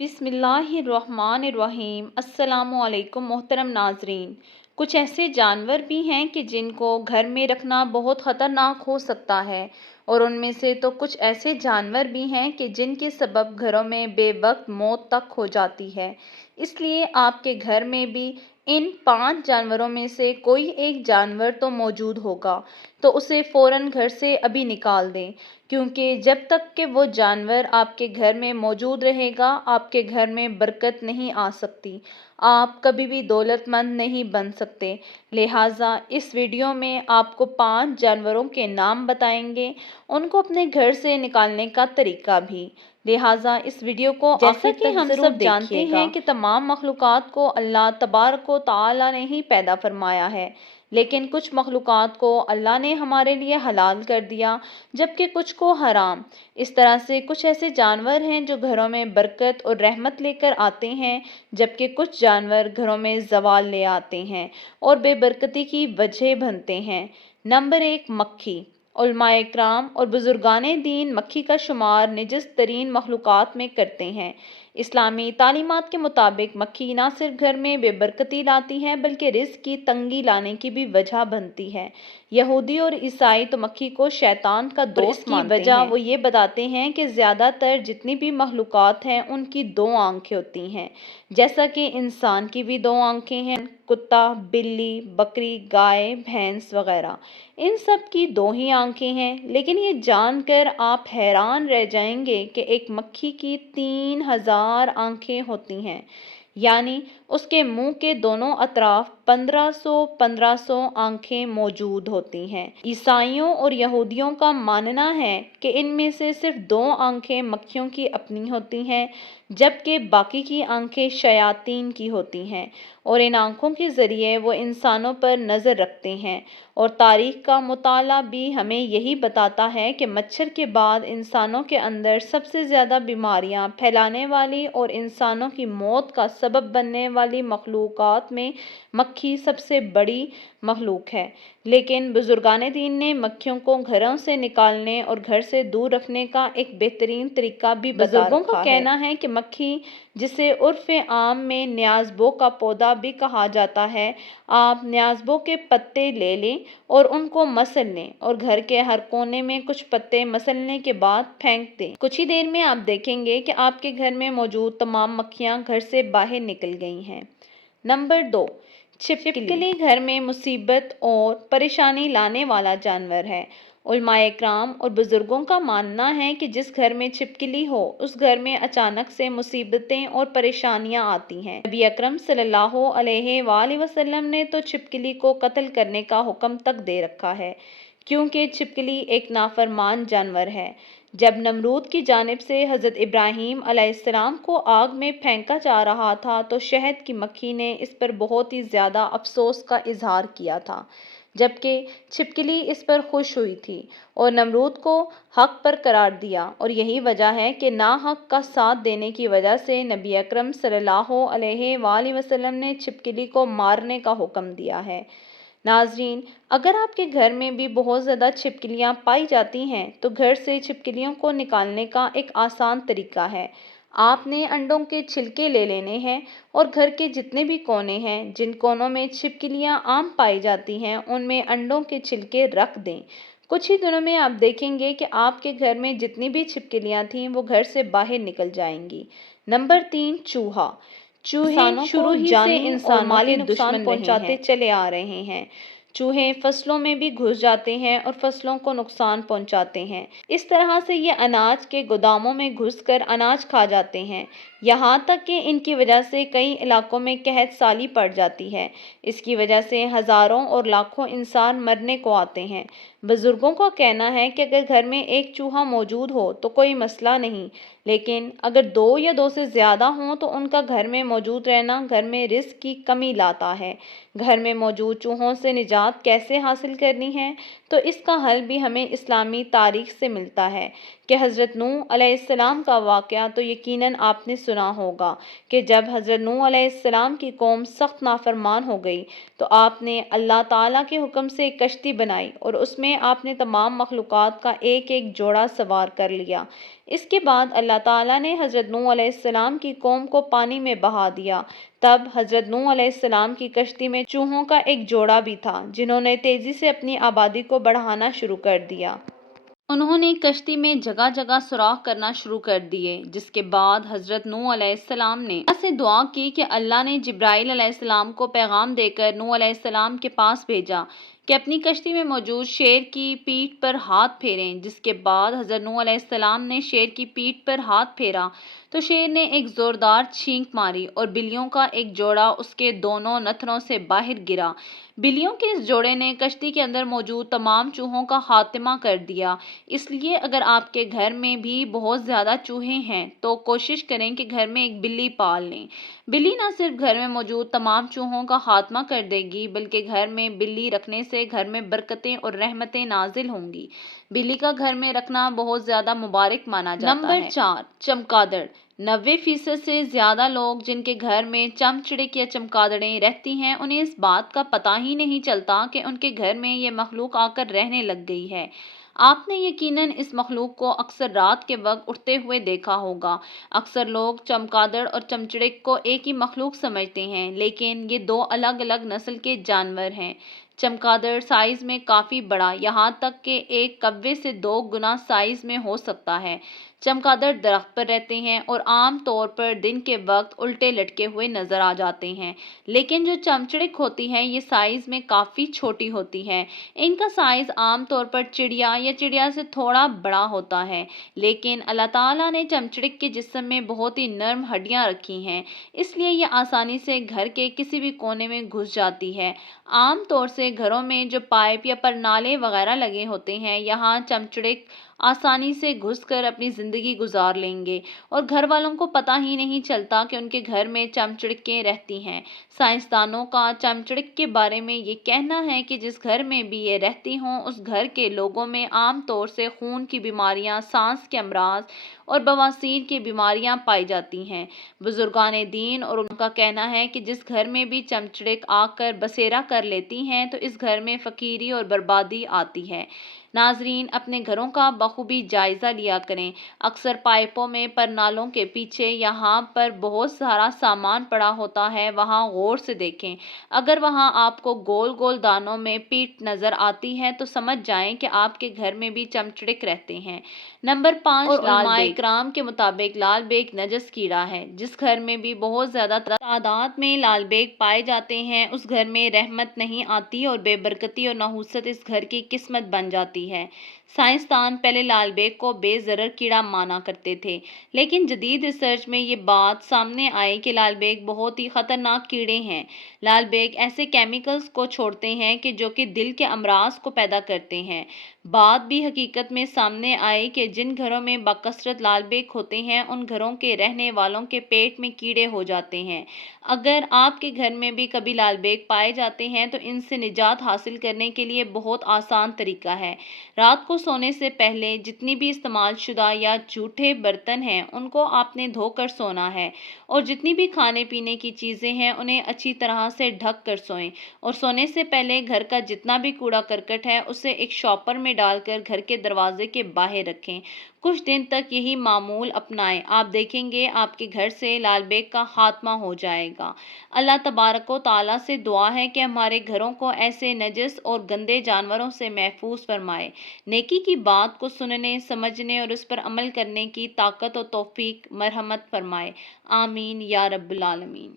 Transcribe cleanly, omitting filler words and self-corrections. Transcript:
बिस्मिल्लाहिर्रहमानिर्रहीम। अस्सलामु अलैकुम मोहतरम नाजरीन। कुछ ऐसे जानवर भी हैं कि जिनको घर में रखना बहुत ख़तरनाक हो सकता है, और उनमें से तो कुछ ऐसे जानवर भी हैं कि जिनके सबब घरों में बेवक्त मौत तक हो जाती है। इसलिए आपके घर में भी इन 5 जानवरों में से कोई एक जानवर तो मौजूद होगा, तो उसे फ़ौरन घर से अभी निकाल दें, क्योंकि जब तक कि वो जानवर आपके घर में मौजूद रहेगा, आपके घर में बरकत नहीं आ सकती। आप कभी भी दौलतमंद नहीं बन सकते। लिहाजा इस वीडियो में आपको 5 जानवरों के नाम बताएंगे, उनको अपने घर से निकालने का तरीका भी। लिहाजा इस वीडियो को जैसा कि हम सब जानते हैं कि तमाम मखलूक़ात को अल्लाह तबारक व तआला ने ही पैदा फरमाया है, लेकिन कुछ मखलूक़ात को अल्लाह ने हमारे लिए हलाल कर दिया, जबकि कुछ को हराम। इस तरह से कुछ ऐसे जानवर हैं जो घरों में बरकत और रहमत लेकर आते हैं, जबकि कुछ जानवर घरों में ज़वाल ले आते हैं और बेबरकती की वजह बनते हैं। नंबर 1, मक्खी। उलमाए इकराम और बुजुर्गाने दीन मक्खी का शुमार निजस तरीन मखलूक़ात में करते हैं। इस्लामी तालीमात के मुताबिक मक्खी ना सिर्फ घर में बेबरकती लाती है, बल्कि रिज़्क़ की तंगी लाने की भी वजह बनती है। यहूदी और ईसाई तो मक्खी को शैतान का दोस्त मानते हैं। वजह वो ये बताते हैं कि ज़्यादातर जितनी भी मखलूक़ात हैं उनकी 2 आंखें होती हैं, जैसा कि इंसान की भी 2 आंखें हैं। कुत्ता, बिल्ली, बकरी, गाय, भैंस वगैरह, इन सब की 2 ही आंखें हैं। लेकिन ये जानकर आप हैरान रह जाएंगे कि एक मक्खी की 3000 आंखें होती हैं, यानी उसके मुंह के दोनों अतराफ 1500 आंखें मौजूद होती हैं। ईसाइयों और यहूदियों का मानना है कि इनमें से सिर्फ 2 आंखें मक्खियों की अपनी होती हैं, जबकि बाकी की आंखें शयातीन की होती हैं, और इन आंखों के ज़रिए वो इंसानों पर नज़र रखते हैं। और तारीख़ का मुताला भी हमें यही बताता है कि मच्छर के बाद इंसानों के अंदर सबसे ज़्यादा बीमारियां फैलाने वाली और इंसानों की मौत का सबब बनने वाली मखलूक़ात में मक्खी सबसे बड़ी मखलूक है। लेकिन बुजुर्गाने दीन ने मक्खियों को घरों से निकालने और घर से दूर रखने का एक बेहतरीन तरीका भी बता रखा है। बुजुर्गों का कहना है कि मक्खी, जिसे उर्फ़ आम में न्याज़बो का पौधा भी कहा जाता है, आप न्याज़बो के पत्ते ले लें और उनको मसल लें, और घर के हर कोने में कुछ पत्ते मसलने के बाद फेंक दें। कुछ ही देर में आप देखेंगे कि आपके घर में मौजूद तमाम मक्खियाँ घर से बाहर निकल गई हैं। नंबर 2, छिपकली घर में मुसीबत और परेशानी लाने वाला जानवर है। उलमाए इकराम और बुजुर्गों का मानना है कि जिस घर में छिपकली हो, उस घर में अचानक से मुसीबतें और परेशानियां आती हैं। नबी अकरम सल्लल्लाहु अलैहि वसल्लम ने तो छिपकली को कत्ल करने का हुक्म तक दे रखा है, क्योंकि छिपकली एक नाफरमान जानवर है। जब नमरूद की जानिब से हज़रत इब्राहीम अलैहिस्सलाम को आग में फेंका जा रहा था, तो शहद की मक्खी ने इस पर बहुत ही ज़्यादा अफसोस का इजहार किया था, जबकि छिपकली इस पर खुश हुई थी और नमरूद को हक पर करार दिया। और यही वजह है कि नाहक का साथ देने की वजह से नबी अकरम सल्लल्लाहु अलैहि वसल्लम ने छिपकली को मारने का हुक्म दिया है। नाजरीन, अगर आपके घर में भी बहुत ज़्यादा छिपकलियाँ पाई जाती हैं, तो घर से छिपकलियों को निकालने का एक आसान तरीका है। आपने अंडों के छिलके ले लेने हैं और घर के जितने भी कोने हैं, जिन कोनों में छिपकलियाँ आम पाई जाती हैं, उनमें अंडों के छिलके रख दें। कुछ ही दिनों में आप देखेंगे कि आपके घर में जितनी भी छिपकलियाँ थीं, वो घर से बाहर निकल जाएंगी। नंबर 3, चूहा। चूहे शुरू ही से इंसानों के नुकसान पहुंचाते चले आ रहे हैं। चूहे फसलों में भी घुस जाते हैं और फसलों को नुकसान पहुंचाते हैं। इस तरह से ये अनाज के गोदामों में घुसकर अनाज खा जाते हैं, यहाँ तक कि इनकी वजह से कई इलाकों में कहत साली पड़ जाती है। इसकी वजह से हज़ारों और लाखों इंसान मरने को आते हैं। बुजुर्गों का कहना है कि अगर घर में एक चूहा मौजूद हो तो कोई मसला नहीं, लेकिन अगर 2 या 2 से ज़्यादा हों तो उनका घर में मौजूद रहना घर में रिस्क की कमी लाता है। घर में मौजूद चूहों से निजात कैसे हासिल करनी है, तो इसका हल भी हमें इस्लामी तारीख से मिलता है کہ حضرت نوح علیہ السلام کا واقعہ تو یقیناً آپ نے سنا ہوگا کہ جب حضرت نوح علیہ السلام کی قوم سخت نافرمان ہو گئی تو آپ نے اللہ تعالیٰ کے حکم سے ایک کشتی بنائی اور اس میں آپ نے تمام مخلوقات کا ایک ایک جوڑا سوار کر لیا۔ اس کے بعد اللہ تعالیٰ نے حضرت نوح علیہ السلام کی قوم کو پانی میں بہا دیا۔ تب حضرت نوح علیہ السلام کی کشتی میں چوہوں کا ایک جوڑا بھی تھا جنہوں نے تیزی سے اپنی آبادی کو بڑھانا شروع کر دیا۔ انہوں نے کشتی میں جگہ جگہ سوراخ کرنا شروع کر دیے، جس کے بعد حضرت نوح علیہ السلام نے اللہ سے دعا کی کہ اللہ نے جبرائیل علیہ السلام کو پیغام دے کر نوح علیہ السلام کے پاس بھیجا کہ اپنی کشتی میں موجود شیر کی پیٹھ پر ہاتھ پھیریں۔ جس کے بعد حضرت نوح علیہ السلام نے شیر کی پیٹھ پر ہاتھ پھیرا تو شیر نے ایک زوردار چھینک ماری اور بلیوں کا ایک جوڑا اس کے دونوں نتھنوں سے باہر گرا۔ بلیوں کے اس جوڑے نے کشتی کے اندر موجود تمام چوہوں کا خاتمہ کر دیا۔ اس لیے اگر آپ کے گھر میں بھی بہت زیادہ چوہے ہیں تو کوشش کریں کہ گھر میں ایک بلی پال لیں۔ بلی نہ صرف گھر میں موجود تمام چوہوں کا خاتمہ کر دے گی بلکہ گھر میں بلی رکھنے سے گھر میں برکتیں اور رحمتیں نازل ہوں گی۔ بلی کا گھر میں رکھنا بہت زیادہ مبارک مانا جاتا ہے۔ نمبر 4، چمگادڑ۔ 90% سے زیادہ لوگ جن کے گھر میں چمچڑک یا چمگادڑیں رہتی ہیں انہیں اس بات کا پتہ ہی نہیں چلتا کہ ان کے گھر میں یہ مخلوق آ کر رہنے لگ گئی ہے۔ آپ نے یقیناً اس مخلوق کو اکثر رات کے وقت اٹھتے ہوئے دیکھا ہوگا۔ اکثر لوگ چمگادڑ اور چمچڑک کو ایک ہی مخلوق سمجھتے ہیں لیکن یہ دو الگ الگ نسل کے جانور ہیں۔ چمگادڑ سائز میں کافی بڑا، یہاں تک کہ ایک کوے سے 2 گنا سائز میں ہو سکتا ہے۔ چمگادڑ درخت پر رہتے ہیں اور عام طور پر دن کے وقت الٹے لٹکے ہوئے نظر آ جاتے ہیں، لیکن جو چمچڑک ہوتی ہے یہ سائز میں کافی چھوٹی ہوتی ہے۔ ان کا سائز عام طور پر چڑیا یا چڑیا سے تھوڑا بڑا ہوتا ہے، لیکن اللہ تعالیٰ نے چمچڑک کے جسم میں بہت ہی نرم ہڈیاں رکھی ہیں، اس لیے یہ آسانی سے گھر کے کسی بھی کونے میں گھس جاتی ہے۔ عام طور سے گھروں میں جو پائپ یا پرنالے وغیرہ لگے ہوتے ہیں یہاں چمچڑک آسانی سے گھس کر اپنی زندگی گزار لیں گے اور گھر والوں کو پتہ ہی نہیں چلتا کہ ان کے گھر میں چمچڑکیں رہتی ہیں۔ سائنسدانوں کا چمچڑک کے بارے میں یہ کہنا ہے کہ جس گھر میں بھی یہ رہتی ہوں اس گھر کے لوگوں میں عام طور سے خون کی بیماریاں، سانس کے امراض اور بواسیر کی بیماریاں پائی جاتی ہیں۔ بزرگان دین اور ان کا کہنا ہے کہ جس گھر میں بھی چمچڑک آ کر بسیرا کر لیتی ہیں تو اس گھر میں فقیری اور بربادی آتی ہے۔ ناظرین، اپنے گھروں کا بخوبی جائزہ لیا کریں۔ اکثر پائپوں میں پرنالوں کے پیچھے یہاں پر بہت سارا سامان پڑا ہوتا ہے، وہاں غور سے دیکھیں۔ اگر وہاں آپ کو گول گول دانوں میں پیٹ نظر آتی ہے تو سمجھ جائیں کہ آپ کے گھر میں بھی چمچڑک رہتے ہیں۔ نمبر 5، اور علماء کرام کے مطابق لال بیگ نجس کیڑا ہے۔ جس گھر میں بھی بہت زیادہ تعداد میں لال بیگ پائے جاتے ہیں اس گھر میں رحمت نہیں آتی اور بے برکتی اور نحوست اس گھر کی قسمت بن جاتی ہے۔ سائنسدان پہلے لال بیگ کو بے ضرر کیڑا مانا کرتے تھے، لیکن جدید ریسرچ میں یہ بات سامنے آئی کہ لال بیگ بہت ہی خطرناک کیڑے ہیں۔ لال بیگ ایسے کیمیکلز کو چھوڑتے ہیں کہ جو کہ دل کے امراض کو پیدا کرتے ہیں۔ بات بھی حقیقت میں سامنے آئی کہ جن گھروں میں بکثرت لال بیگ ہوتے ہیں ان گھروں کے رہنے والوں کے پیٹ میں کیڑے ہو جاتے ہیں۔ اگر آپ کے گھر میں بھی کبھی لال بیگ پائے جاتے ہیں تو ان سے نجات حاصل کرنے کے لیے بہت آسان طریقہ ہے۔ رات کو سونے سے پہلے جتنی بھی استعمال شدہ یا جھوٹے برتن ہیں ان کو آپ نے دھو کر سونا ہے، اور جتنی بھی کھانے پینے کی چیزیں ہیں انہیں اچھی طرح سے ڈھک کر سوئیں، اور سونے سے پہلے گھر کا جتنا بھی کوڑا کرکٹ ہے اسے ایک شاپر میں ڈال کر گھر کے دروازے کے باہر رکھیں۔ کچھ دن تک یہی معمول اپنائیں، آپ دیکھیں گے آپ کے گھر سے لال بیگ کا خاتمہ ہو جائے گا۔ اللہ تبارک و تعالیٰ سے دعا ہے کہ ہمارے گھروں کو ایسے نجس اور گندے جانوروں سے محفوظ فرمائے۔ نیکی کی بات کو سننے، سمجھنے اور اس پر عمل کرنے کی طاقت و توفیق مرحمت فرمائے۔ آمین یا رب العالمین۔